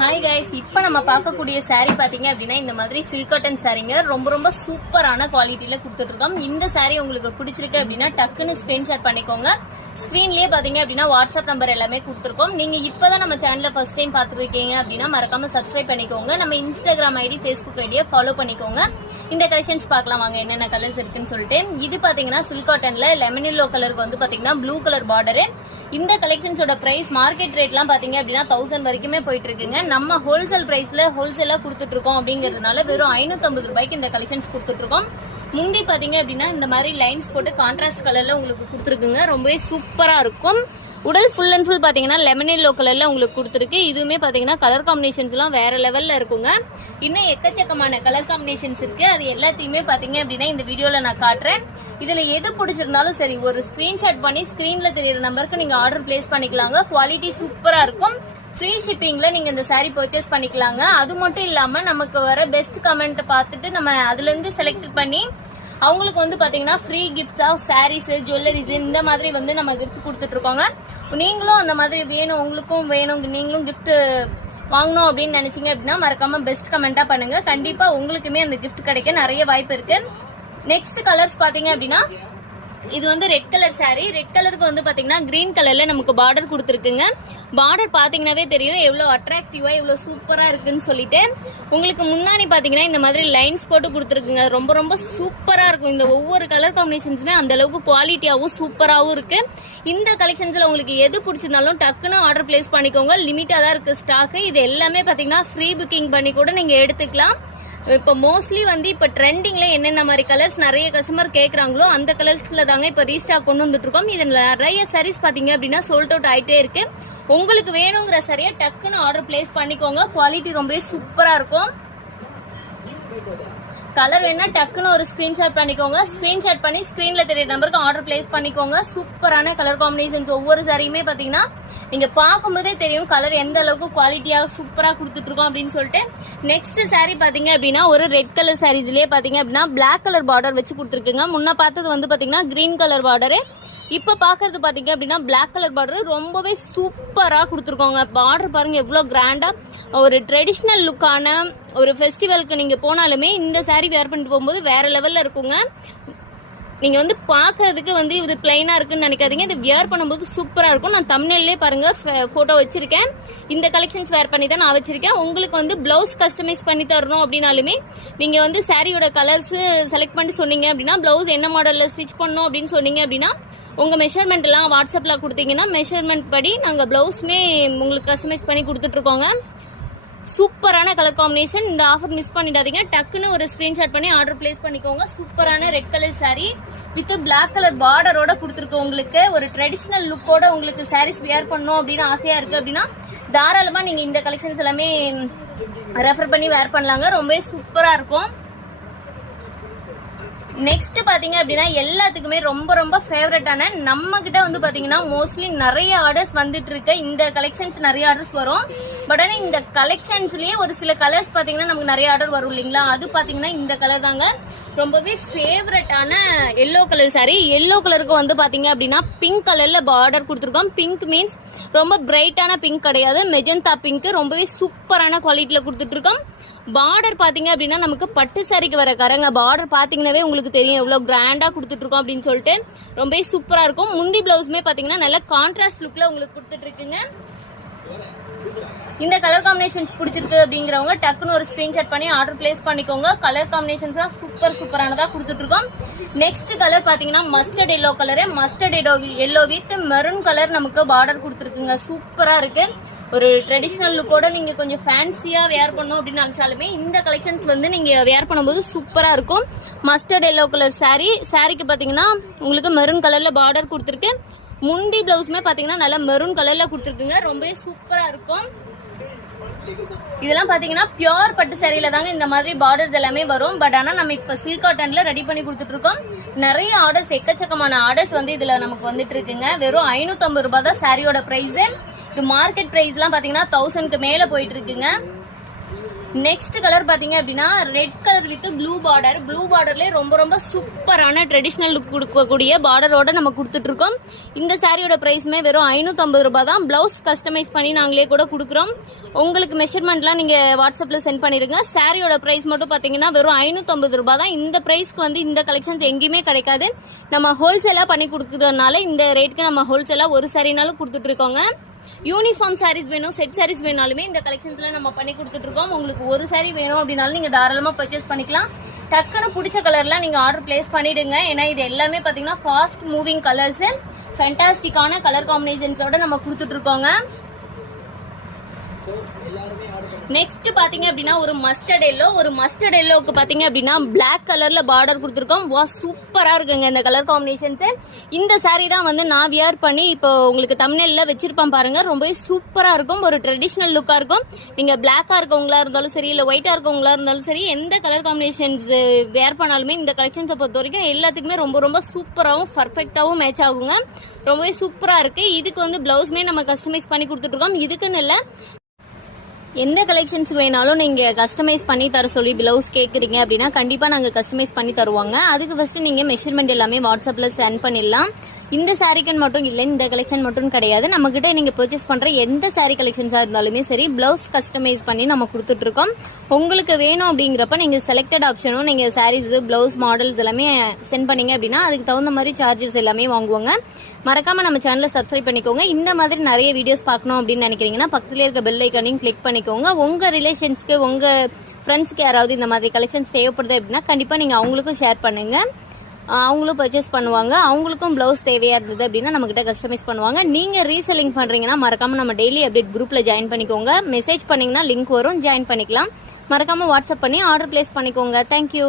Hi guys, இப்போ நம்ம பார்க்கக்கூடிய saree பாத்தீங்க அப்படின்னா இந்த மாதிரி சில்க் காட்டன் சாரீங்க. ரொம்ப சூப்பரான குவாலிட்டியில கொடுத்துட்டு இருக்கோம். இந்த saree உங்களுக்கு பிடிச்சிருக்கு அப்படின்னா டக்குன்னு ஸ்கிரீன்ஷாட் பண்ணிக்கோங்க. ஸ்கிரீன்லயே பாத்தீங்க அப்படின்னா வாட்ஸ்அப் நம்பர் எல்லாமே கொடுத்துருக்கோம். நீங்க இப்பதான் நம்ம சேனலை ஃபர்ஸ்ட் டைம் பார்த்துருக்கீங்க அப்படின்னா மறக்காம சப்ஸ்கிரைப் பண்ணிக்கோங்க. நம்ம இன்ஸ்டாகிராம் ஐடி, ஃபேஸ்புக் ஐடியை ஃபாலோ பண்ணிக்கோங்க. இந்த கலெக்ஷன்ஸ் பார்க்கலாம் வாங்க, என்னென்ன கலர்ஸ் இருக்குன்னு சொல்லிட்டு. இது பாத்தீங்கன்னா சில்க் காட்டன்ல லெமன் எல்லோ கலருக்கு வந்து பாத்தீங்கன்னா ப்ளூ கலர் பார்டரு. இந்த கலெக்ஷன்ஸோட பிரைஸ் மார்க்கெட் ரேட்லாம் பாத்தீங்க அப்படின்னா 1000 வரைக்குமே போயிட்டு இருக்குங்க. நம்ம ஹோல்சேல் பிரைஸ்ல ஹோல்சேலா கொடுத்துட்டு இருக்கோம் அப்படிங்கறதுனால வெறும் 550 ரூபாய்க்கு இந்த கலெக்ஷன்ஸ் கொடுத்துட்டு இருக்கோம். முந்தி பாத்தீங்க அப்படின்னா இந்த மாதிரி லைன்ஸ் போட்டு கான்ட்ராஸ்ட் கலர்ல உங்களுக்கு கொடுத்துருக்குங்க. ரொம்பவே சூப்பரா இருக்கும். உடல் ஃபுல் அண்ட் ஃபுல் பாத்தீங்கன்னா லெமன் எல்லோ கலர்ல உங்களுக்கு கொடுத்துருக்கு. இதுவுமே பாத்தீங்கன்னா கலர் காம்பினேஷன்ஸ் எல்லாம் வேற லெவல்ல இருக்குங்க. இன்னும் எக்கச்சக்கமான கலர் காம்பினேஷன்ஸ் இருக்கு. அது எல்லாத்தையுமே பாத்தீங்க அப்படின்னா இந்த வீடியோல நான் காட்டுறேன். இதுல எது பிடிச்சிருந்தாலும் சரி, ஒரு ஸ்கிரீன்ஷாட் பண்ணி ஸ்கிரீன்ல தெரியற நம்பருக்கு நீங்க ஆர்டர் பிளேஸ் பண்ணிக்கலாங்க. குவாலிட்டி சூப்பரா இருக்கும். ஃப்ரீ ஷிப்பிங்ல நீங்க இந்த சாரீ பர்ச்சேஸ் பண்ணிக்கலாங்க. அது மட்டும் இல்லாம நமக்கு வர பெஸ்ட் கமெண்ட் பார்த்துட்டு நம்ம அதுல இருந்து செலக்ட் பண்ணி அவங்களுக்கு வந்து பாத்தீங்கன்னா ஃப்ரீ கிஃப்ட்ஸா சாரீஸ், ஜுவல்லரிஸ் இந்த மாதிரி வந்து நம்ம கிஃப்ட் கொடுத்துட்டு இருக்கோங்க. நீங்களும் அந்த மாதிரி வேணும், உங்களுக்கும் வேணும், நீங்களும் கிஃப்ட் வாங்கணும் அப்படின்னு நினைச்சீங்க அப்படின்னா மறக்காம பெஸ்ட் கமெண்டா பண்ணுங்க. கண்டிப்பா உங்களுக்குமே அந்த கிஃப்ட் கிடைக்க நிறைய வாய்ப்பு இருக்கு. நெக்ஸ்ட் கலர்ஸ் பாத்தீங்க அப்படின்னா இது வந்து ரெட் கலர் சாரி. ரெட் கலருக்கு வந்து பாத்தீங்கன்னா கிரீன் கலர்ல நமக்கு பார்டர் கொடுத்துருக்குங்க. பார்டர் பாத்தீங்கன்னாவே தெரியும் எவ்வளவு அட்ராக்டிவா எவ்வளவு சூப்பரா இருக்குன்னு சொல்லிட்டு. உங்களுக்கு முன்னாடி பாத்தீங்கன்னா இந்த மாதிரி லைன்ஸ் போட்டு கொடுத்துருக்குங்க. ரொம்ப சூப்பரா இருக்கும். இந்த ஒவ்வொரு கலர் காம்பினேஷன்ஸுமே அந்த அளவுக்கு குவாலிட்டியாவும் சூப்பராகவும் இருக்கு. இந்த கலெக்ஷன்ஸ்ல உங்களுக்கு எது பிடிச்சிருந்தாலும் டக்குன்னு ஆர்டர் பிளேஸ் பண்ணிக்கோங்க. லிமிட்டா தான் இருக்கு ஸ்டாக். இது எல்லாமே பாத்தீங்கன்னா ஃப்ரீ புக்கிங் பண்ணி கூட நீங்க எடுத்துக்கலாம். இப்ப மோஸ்ட்லி வந்து இப்ப ட்ரெண்டிங்ல என்னென்ன மாதிரி கலர்ஸ் நிறைய கஸ்டமர் கேக்குறாங்களோ அந்த கலர்ஸ்ல தாங்க இப்ப ரீஸ்டாக் கொண்டு வந்துட்டு இருக்கோம். இதுல நிறைய சாரீஸ் பாத்தீங்க அப்படின்னா சோல்ட் அவுட் ஆயிட்டே இருக்கு. உங்களுக்கு வேணுங்கிற சரியா டக்குன்னு ஆர்டர் பிளேஸ் பண்ணிக்கோங்க. குவாலிட்டி ரொம்பவே சூப்பரா இருக்கும். கலர் வேணா டக்குன்னு ஒரு ஸ்கிரீன்ஷாட் பண்ணிக்கோங்க. ஸ்கிரீன்ஷாட் பண்ணி ஸ்கிரீன்ல தெரிய நம்பருக்கு ஆர்டர் பிளேஸ் பண்ணிக்கோங்க. சூப்பரான கலர் காம்பினேஷன்ஸ். ஒவ்வொரு சாரியுமே பாத்தீங்கன்னா நீங்க பார்க்கும்போதே தெரியும் கலர் எந்த அளவுக்கு குவாலிட்டியா சூப்பரா கொடுத்துட்டு இருக்கோம் அப்படின்னு சொல்லிட்டு. நெக்ஸ்ட் சாரி பாத்தீங்க அப்படின்னா ஒரு ரெட் கலர் சாரீஸ்லயே பாத்தீங்க அப்படின்னா பிளாக் கலர் பார்டர் வச்சு கொடுத்துருக்குங்க. முன்ன பார்த்தது வந்து பாத்தீங்கன்னா கிரீன் கலர் பார்டரு. இப்ப பாக்குறது பாத்தீங்க அப்படின்னா பிளாக் கலர் பார்டர் ரொம்பவே சூப்பரா கொடுத்துருக்கோங்க. பார்டர் பாருங்க எவ்வளவு கிராண்டா ஒரு ட்ரெடிஷ்னல் லுக்கான ஒரு ஃபெஸ்டிவலுக்கு நீங்க போனாலுமே இந்த சாரி வேர் பண்ணிட்டு போகும்போது வேற லெவல்ல இருக்குங்க. நீங்க வந்து பாக்குறதுக்கு வந்து இது பிளைனா இருக்குன்னு நினைக்காதீங்க. இது வியர் பண்ணும்போது சூப்பரா இருக்கும். நான் தம்ப்நெயிலே பாருங்க போட்டோ வச்சிருக்கேன். இந்த கலெக்ஷன்ஸ் வேர் பண்ணி தான் நான் வச்சிருக்கேன். உங்களுக்கு வந்து பிளவுஸ் கஸ்டமைஸ் பண்ணி தரணும் அப்படின்னாலுமே நீங்க வந்து சாரியோட கலர்ஸ் செலக்ட் பண்ணி சொன்னீங்க அப்படின்னா பிளவுஸ் என்ன மாடல்ல ஸ்டிச் பண்ணணும் அப்படின்னு சொன்னீங்க அப்படின்னா உங்க மெஷர்மெண்ட் எல்லாம் வாட்ஸ்அப்ல கொடுத்தீங்கன்னா மெஷர்மெண்ட் படி நாங்க பிளவுஸ்மே உங்களுக்கு கஸ்டமைஸ் பண்ணி கொடுத்துட்டு இருக்கோங்க. சூப்பரான கலர் காம்பினேஷன். இந்த ஆஃபர் மிஸ் பண்ணிடாதீங்க. டக்குன்னு ஒரு ஸ்கிரீன்ஷாட் பண்ணி ஆர்டர் பிளேஸ் பண்ணிக்கோங்க. சூப்பரான red colour sari with black colour பார்டரோட கொடுத்துருக்கு. உங்களுக்கு ஒரு ட்ரெடிஷ்னல் லுக்கோட உங்களுக்கு சாரீஸ் வியர் பண்ணணும் அப்படின்னு ஆசையா இருக்கு அப்படின்னா தாராளமா நீங்க இந்த கலெக்ஷன்ஸ் எல்லாமே ரெஃபர் பண்ணி வேர் பண்ணலாங்க. ரொம்பவே சூப்பரா இருக்கும். நெக்ஸ்ட் பாத்தீங்க அப்படின்னா எல்லாத்துக்குமே ரொம்ப ஃபேவரட்டான நம்ம கிட்ட வந்து பாத்தீங்கன்னா மோஸ்ட்லி நிறைய ஆர்டர்ஸ் வந்துட்டு இருக்கு. இந்த கலெக்ஷன்ஸ் நிறைய ஆர்டர்ஸ் வரும். பட் ஆனா இந்த கலெக்ஷன்ஸ்லயே ஒரு சில கலர்ஸ் பாத்தீங்கன்னா நமக்கு நிறைய ஆர்டர் வரும் இல்லைங்களா. அது பாத்தீங்கன்னா இந்த கலர் தாங்க ரொம்பவே ஃபேவரட்டான எல்லோ கலர் சாரி. எல்லோ கலருக்கு வந்து பாத்தீங்க அப்படின்னா பிங்க் கலர்ல பார்டர் கொடுத்துருக்கோம். பிங்க் மீன்ஸ் ரொம்ப பிரைட்டான பிங்க் கிடையாது, மெஜந்தா பிங்க். ரொம்பவே சூப்பரான குவாலிட்டியில கொடுத்துட்டு இருக்கோம். பார்டர் பாத்தீங்க அப்படின்னா நமக்கு பட்டு சாரிக்கு வர கரங்க பார்டர் பாத்தீங்கன்னாவே உங்களுக்கு தெரியும் எவ்வளவு கிராண்டா கொடுத்துட்டு இருக்கோம் அப்படின்னு சொல்லிட்டு. ரொம்பவே சூப்பரா இருக்கும். முந்தி பிளவுஸ்மே பாத்தீங்கன்னா நல்ல கான்ட்ராஸ்ட் லுக்ல உங்களுக்கு கொடுத்துட்டு இருக்குங்க. இந்த கலர் காம்பினேஷன்ஸ் பிடிச்சிருக்கு அப்படிங்கிறவங்க டக்குன்னு ஒரு ஸ்கிரீன்ஷாட் பண்ணி ஆர்டர் பிளேஸ் பண்ணிக்கோங்க. கலர் காம்பினேஷன்ஸ் சூப்பரானதா கொடுத்துட்டு இருக்கோம். நெக்ஸ்ட் கலர் பாத்தீங்கன்னா mustard yellow colour. Mustard yellow with maroon colour நமக்கு பார்டர் கொடுத்துருக்குங்க. சூப்பரா இருக்கு. ஒரு ட்ரெடிஷ்னல் லுக்கோட நீங்க கொஞ்சம் ஃபேன்சியா வேர் பண்ணணும் அப்படின்னு நினைச்சாலுமே இந்த கலெக்ஷன்ஸ் வந்து நீங்க வேர் பண்ணும்போது சூப்பரா இருக்கும். மஸ்டர்ட் எல்லோ கலர் சாரிக்கு பாத்தீங்கன்னா உங்களுக்கு மெரூன் கலர்ல பார்டர் கொடுத்துருக்கு. முந்தி பிளவுஸ்மே பாத்தீங்கன்னா நல்லா மெரூன் கலர்ல கொடுத்துருக்குங்க. ரொம்பவே சூப்பரா இருக்கும். இதெல்லாம் பாத்தீங்கன்னா பியோர் பட்டு சாரியில தாங்க இந்த மாதிரி பார்டர்ஸ் எல்லாமே வரும். பட் ஆனா நம்ம இப்ப சில்க் காட்டன்ல ரெடி பண்ணி கொடுத்துட்டு இருக்கோம். நிறைய ஆர்டர்ஸ், எக்கச்சக்கமான ஆர்டர்ஸ் வந்து இதுல நமக்கு வந்துட்டு இருக்குங்க. வெறும் 550 ரூபாய் தான் சாரியோட பிரைஸ். இது மார்க்கெட் பிரைஸ் எல்லாம் பாத்தீங்கன்னா 1000க்கு மேல போயிட்டு இருக்குங்க. நெக்ஸ்ட் கலர் பாத்தீங்க அப்படின்னா ரெட் கலர் வித் ப்ளூ பார்டர்ல ரொம்ப ரொம்ப சூப்பரான ட்ரெடிஷனல் லுக் கொடுக்கக்கூடிய பார்டரோட நம்ம கொடுத்துட்டு இருக்கோம். இந்த சாரியோட பிரைஸ்மே வெறும் 550 ரூபாய் தான். பிளவுஸ் கஸ்டமைஸ் பண்ணி நாங்களே கூட கொடுக்குறோம். உங்களுக்கு மெஷர்மெண்ட்லாம் நீங்க வாட்ஸ்அப்ல சென்ட் பண்ணிருங்க. சாரியோட பிரைஸ் மட்டும் பாத்தீங்கன்னா வெறும் 550 ரூபாய் தான். இந்த பிரைஸ்க்கு வந்து இந்த கலெக்ஷன்ஸ் எங்கேயுமே கிடைக்காது. நம்ம ஹோல்சேலா பண்ணி கொடுக்கறதுனால இந்த ரேட்க்கு நம்ம ஹோல்சேலா ஒரு சாரினாலும் கொடுத்துட்டு இருக்கோங்க. யூனிஃபார்ம் சாரீஸ் வேணும், செட் சாரீஸ் வேணாலுமே இந்த கலெக்ஷன்ஸ்ல நம்ம பண்ணி கொடுத்துட்டு இருக்கோம். உங்களுக்கு ஒரு சாரி வேணும் அப்படின்னாலும் நீங்க தாராளமா பர்ச்சேஸ் பண்ணிக்கலாம். டக்குன்னு பிடிச்ச கலர்ல நீங்க ஆர்டர் பிளேஸ் பண்ணிடுங்க. ஏன்னா இது எல்லாமே பாத்தீங்கன்னா ஃபாஸ்ட் மூவிங் கலர்ஸ், ஃபேண்டாஸ்டிக்கான கலர் காம்பினேஷன்ஸோட நம்ம கொடுத்துட்டு இருக்கோங்க. நெக்ஸ்ட் பாத்தீங்க அப்படின்னா ஒரு மஸ்டர்ட் எல்லோக்கு பாத்தீங்க அப்படின்னா பிளாக் கலர்ல பார்டர் கொடுத்துருக்கோம். வா சூப்பரா இருக்குங்க இந்த கலர் காம்பினேஷன்ஸ். இந்த சாரி தான் வந்து நான் வியர் பண்ணி இப்போ உங்களுக்கு தம்ப்நெயில்ல வச்சிருப்பேன் பாருங்க. ரொம்பவே சூப்பரா இருக்கும். ஒரு ட்ரெடிஷனல் லுக்கா இருக்கும். நீங்க பிளாக்கா இருக்கவங்களா இருந்தாலும் சரி, இல்ல ஒயிட்டா இருக்கவங்களா இருந்தாலும் சரி, எந்த கலர் காம்பினேஷன்ஸ் வேர் பண்ணாலுமே இந்த கலெக்ஷன்ஸை பொறுத்த வரைக்கும் எல்லாத்துக்குமே ரொம்ப ரொம்ப சூப்பராகவும் பர்ஃபெக்டாகவும் மேட்ச் ஆகுங்க. ரொம்பவே சூப்பரா இருக்கு. இதுக்கு வந்து பிளவுஸ்மே நம்ம கஸ்டமைஸ் பண்ணி கொடுத்துட்டு இருக்கோம். இதுக்குன்னு இல்லை, எந்த கலெக்ஷன்ஸ் வேணாலும் நீங்க கஸ்டமைஸ் பண்ணி தர சொல்லி பிளவுஸ் கேக்குறீங்க அப்படின்னா கண்டிப்பா நாங்க கஸ்டமைஸ் பண்ணி தருவாங்க. அதுக்கு ஃபர்ஸ்ட் நீங்க மெஷர்மெண்ட் எல்லாமே வாட்ஸ்அப்ல சென்ட் பண்ணிடலாம். இந்த சாரிக்கன் மட்டும் இல்லை, இந்த கலெக்ஷன் மட்டும் கிடையாது. நம்ம கிட்ட நீங்க பர்ச்சேஸ் பண்ற எந்த சாரி கலெக்ஷன்ஸா இருந்தாலுமே சரி, பிளவுஸ் கஸ்டமைஸ் பண்ணி நம்ம கொடுத்துட்டு இருக்கோம். உங்களுக்கு வேணும் அப்படிங்கிறப்ப நீங்க செலக்டட் ஆப்ஷனும் நீங்க சாரீஸ், பிளவுஸ் மாடல்ஸ் எல்லாமே சென்ட் பண்ணீங்க அப்படின்னா அதுக்கு தகுந்த மாதிரி சார்ஜஸ் எல்லாமே வாங்குவாங்க. மறக்காம நம்ம சேனலை சப்ஸ்கிரைப் பண்ணிக்கோங்க. இந்த மாதிரி நிறைய வீடியோஸ் பார்க்கணும் அப்படின்னு நினைக்கிறீங்கன்னா பக்கத்துல இருக்க பெல் ஐக்கானையும் கிளிக் பண்ணிக்கோங்க. உங்க ரிலேஷன்ஸ்க்கு, உங்க ஃப்ரெண்ட்ஸ்க்கு யாராவது இந்த மாதிரி கலெக்ஷன்ஸ் தேவைப்படுது அப்படின்னா கண்டிப்பா நீங்க அவங்களுக்கும் ஷேர் பண்ணுங்க. அவங்களும் பர்ச்சேஸ் பண்ணுவாங்க. அவங்களுக்கும் பிளவுஸ் தேவையா இருந்தது அப்படின்னா நம்ம கிட்ட கஸ்டமைஸ் பண்ணுவாங்க. நீங்க ரீசெல்லிங் பண்றீங்கன்னா மறக்காம நம்ம டெய்லி அப்டேட் குரூப்ல ஜாயின் பண்ணிக்கோங்க. மெசேஜ் பண்ணீங்கன்னா லிங்க் வரும், ஜாயின் பண்ணிக்கலாம். மறக்காம வாட்ஸ்அப் பண்ணி ஆர்டர் பிளேஸ் பண்ணிக்கோங்க. தேங்க்யூ.